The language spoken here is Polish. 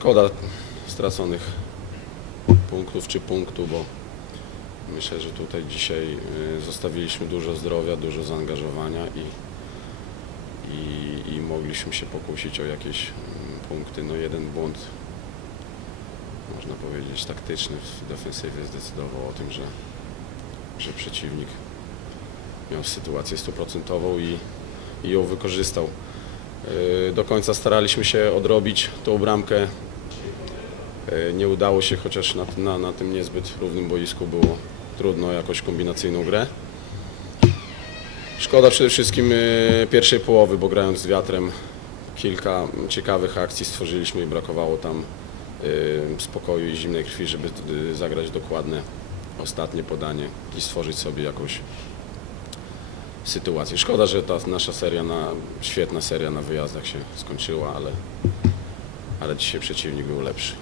Szkoda straconych punktów czy punktu, bo myślę, że tutaj dzisiaj y, zostawiliśmy dużo zdrowia, dużo zaangażowania i, i, i mogliśmy się pokusić o jakieś mm, punkty. No jeden błąd, można powiedzieć, taktyczny w defensywie zdecydował o tym, że, że przeciwnik miał sytuację stuprocentową i, i ją wykorzystał. Yy, Do końca staraliśmy się odrobić tą bramkę. Yy, Nie udało się, chociaż na, na, na tym niezbyt równym boisku było trudno jakoś kombinacyjną grę. Szkoda przede wszystkim yy, pierwszej połowy, bo grając z wiatrem kilka ciekawych akcji stworzyliśmy i brakowało tam spokoju i zimnej krwi, żeby zagrać dokładne ostatnie podanie i stworzyć sobie jakąś sytuację. Szkoda, że ta nasza seria, na, świetna seria na wyjazdach się skończyła, ale, ale dzisiaj przeciwnik był lepszy.